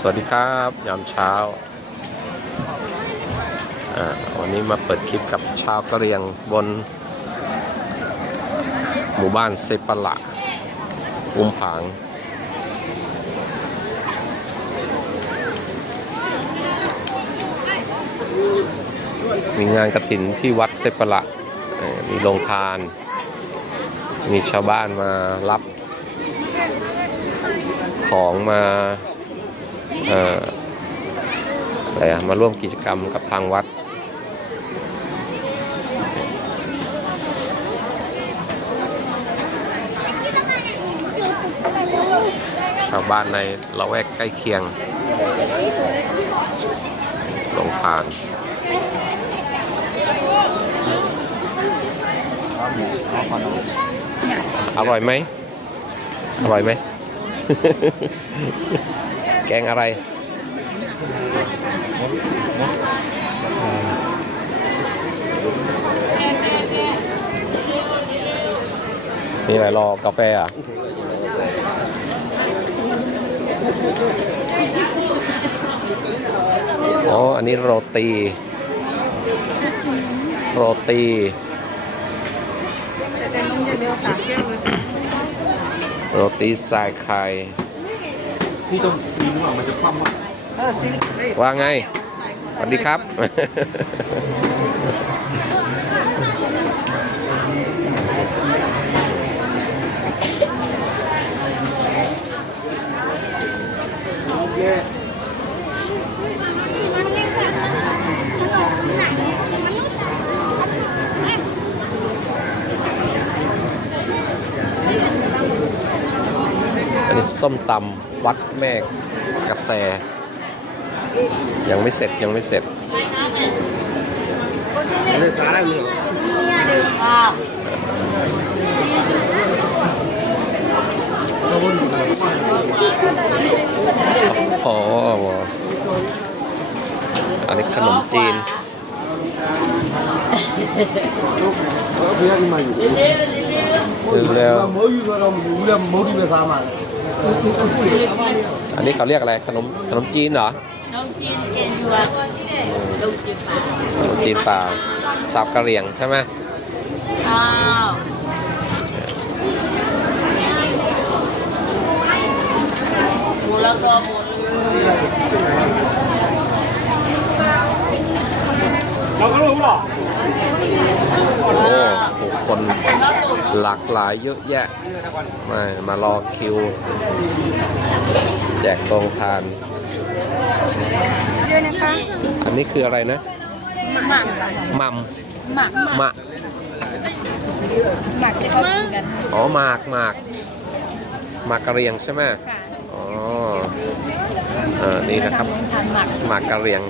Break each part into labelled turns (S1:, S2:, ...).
S1: สวัสดีครับยามเช้าวันนี้มาเปิดคลิปกับชาวกะเหรียงบน หมู่บ้านเซปะละอุ้มผาง มีงานกระถินที่วัดเซปะละมีโรงทาน มีชาวบ้านมารับของมา เอ่ออะไรอะมาร่วมกิจกรรมกับทางวัด ชาวบ้านในละแวกใกล้เคียงลงทานอร่อยไหมอร่อยไหม แกงอะไร นี่อะไรรอกาแฟอะ อ๋อ อันนี้โรตี โรตี
S2: แต่จะนุ่มอย่างเดียวสาย
S1: โรตีใส่ไข่
S3: ที่ต้องซีนหน่อยมันจะคว่ำมาก
S2: เออซิเอ้ย
S1: ว่าไงสวัสดีครับอัน ส้มตำวัดแม่กระแส ยังไม่เสร็จยังไม่เสร็จ
S3: เรื่องสาระมึงเหรอ
S1: พออันนี้ขนมจีน
S3: เร็ว
S1: แล้ว อันนี้เขาเรียกอะไรขนมขนมจีนเหรอ
S4: ขนมจีนเกนชัวขนมจีนป่า
S1: ขนมจีนป่าสาบกะเหรี่ยงใช่ไหม
S4: อ้าวมล้วก็หมู
S1: เราก็รู้หรอโอ้ คนหลากหลายเยอะแยะมามารอคิว แจกกองทาน
S2: เยอะนะคะ
S1: อันนี้คืออะไรนะ
S4: หมัก
S1: มัม
S4: หมัก
S1: มะ
S4: หมักที่เขากินกัน
S1: อ๋อหมากหมากหมากกะเหรียงใช่ไหมอ๋อเออนี่นะครับ
S4: ทานหมัก
S1: หมากกะเหรียง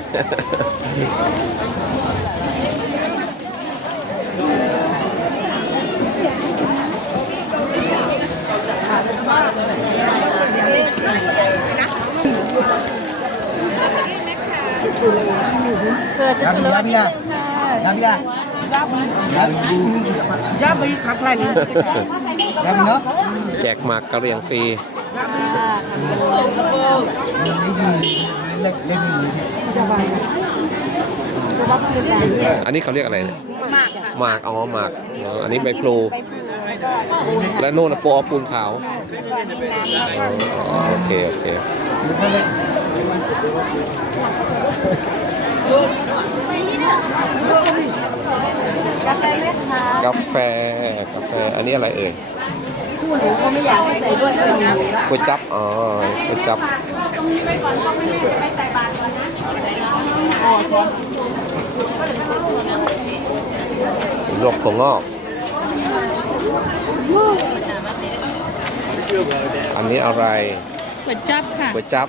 S4: เกิดจะเจ
S3: ริญ
S2: ย่ายาาบีครับ
S3: ใครนี่
S1: แจกหมากกระเรียงฟรีอันนี้เขาเรียกอะไรเนี่ย
S4: หมา
S1: กอ๋อหมากอันนี้ใบพลูและโน่นโปอปูนขาวโอเคโอเค
S4: กาแฟไหมคะ
S1: กาแฟกาแฟอันนี้อะไรเอ่ย
S4: คู่หนูก็ไม่อยากให้ใส่ด้วยเลยนะ
S1: ก๋วยจับอ๋อก๋วยจับลวกถั่วงอก อันนี้อะไร
S2: ก๋วยจับค่ะ
S1: ก๋วยจับ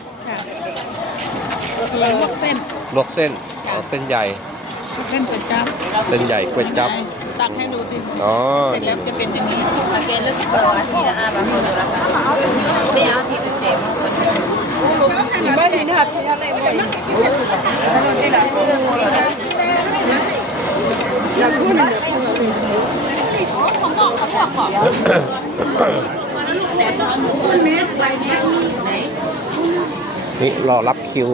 S2: ลวกเส้น
S1: ลวกเส้นอ๋อเส้นใหญ่
S2: เส้นก๋วยจับ
S1: เส้นใหญ่ก๋วยจับ
S2: ตักให้ดูสิ
S1: อ๋อ
S2: เสร็จแล้วจะเป็นอย่างนี้
S4: มาเกณฑ์เลือกสิบตัวที่ละอาบางคนดูราคาไม่เอาที่เจ็บมากกว่านี้
S2: ไม่ได้หัดอะไรเลยนี่แหละอยากพูดหนึ่งเดี๋ยว
S4: เนี่
S1: รอรับคิว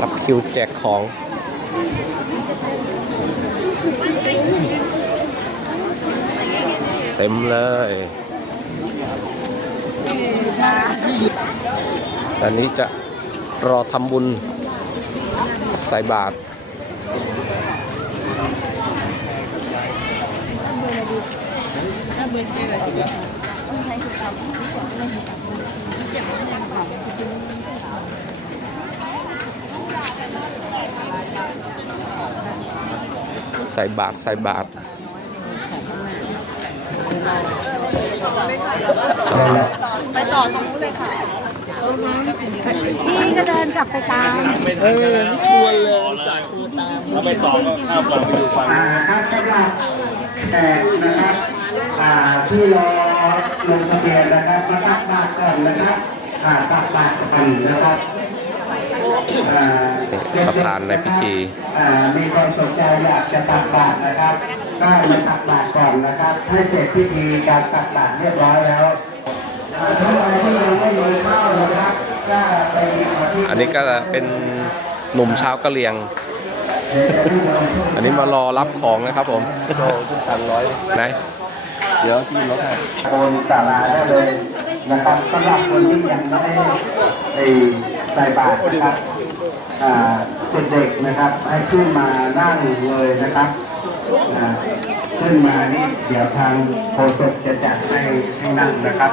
S1: รับคิวแจกของ เต็มเลยตอนนี้จะรอทำบุญใส่บาตร ใส่บาตรใส่บาตร
S2: ไปต่อตรงนู้นเลยค่ะพี่ก็เดินกลับไปตาม
S3: เออไม่ชวนเลยสายคูตาม
S5: อ่าครับสำหรับแขกนะครับอ่าที่รอ ลงทะเบียนนะครับมาตักบาตรก่อนนะครับอ่าตักบาตรก่อนนะครับอ่า
S1: ประธานในพิธี
S5: อ่ามีความสนใจอยากจะตักบาตรนะครับก็มาตักบาตรก่อนนะครับ ให้เสร็จพิธีการตักบาตรเรียบร้อยแล้วอ่าท่านใดที่ยังไม่มีข้าวนะครับก็ไปเอาที่
S1: อันนี้ก็เป็นหนุ่มชาวกะเหรี่ยง อันนี้มารอรับของนะครับผม
S3: โตขึ้นพันร้อย
S1: ไหน
S3: เดี๋ยวที่รถให้
S5: โอนศาลาได้เลยนะครับสำหรับคนที่ยังไม่ได้ไปใส่บาตรนะครับเป็นเด็กนะครับ ให้ขึ้นมานั่งเลยนะครับขึ้นมานี่เดี๋ยวทางโฆษกจะจัดให้ให้นั่งนะครับ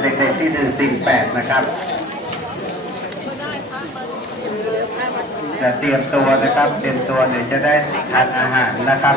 S5: เด็กๆที่หนึ่งสิ่งแปดนะครับจะเตรียมตัวนะครับ เตรียมตัวเดี๋ยวจะได้ทานอาหารนะครับ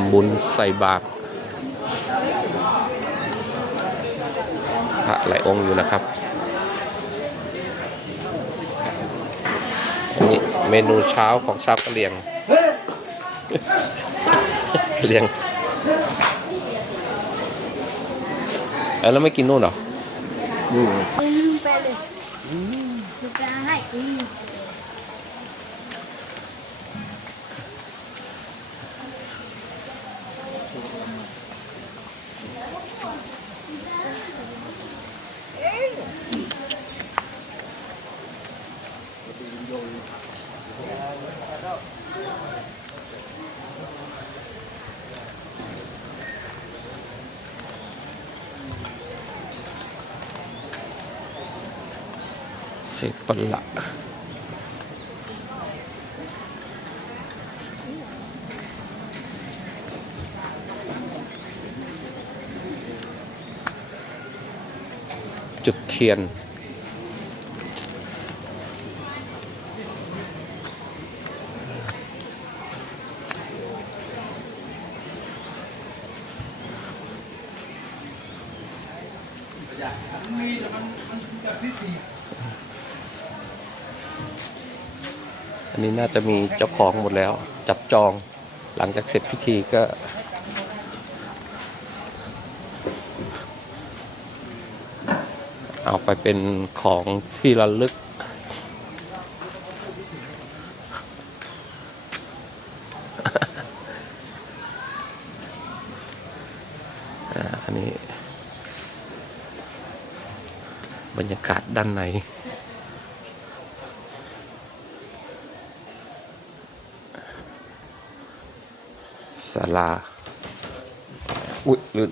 S5: ำ
S1: บุญใส่บาตรพระหลายองค์อยู่นะครับ อันนี้เมนูเช้าของชาวกะเหรี่ยงกะเหรี่ยงแล้วไม่กินนู่นหรอ
S2: อืมไปเลยอืมจะให้อืม
S1: สกปละจุดเทียน อันนี้น่าจะมีเจ้าของหมดแล้ว จับจองหลังจากเสร็จพิธีก็เอาไปเป็นของที่ระลึก อ่าอันนี้ บรรยากาศ ด้านในศาลา อุ๊ยลื่น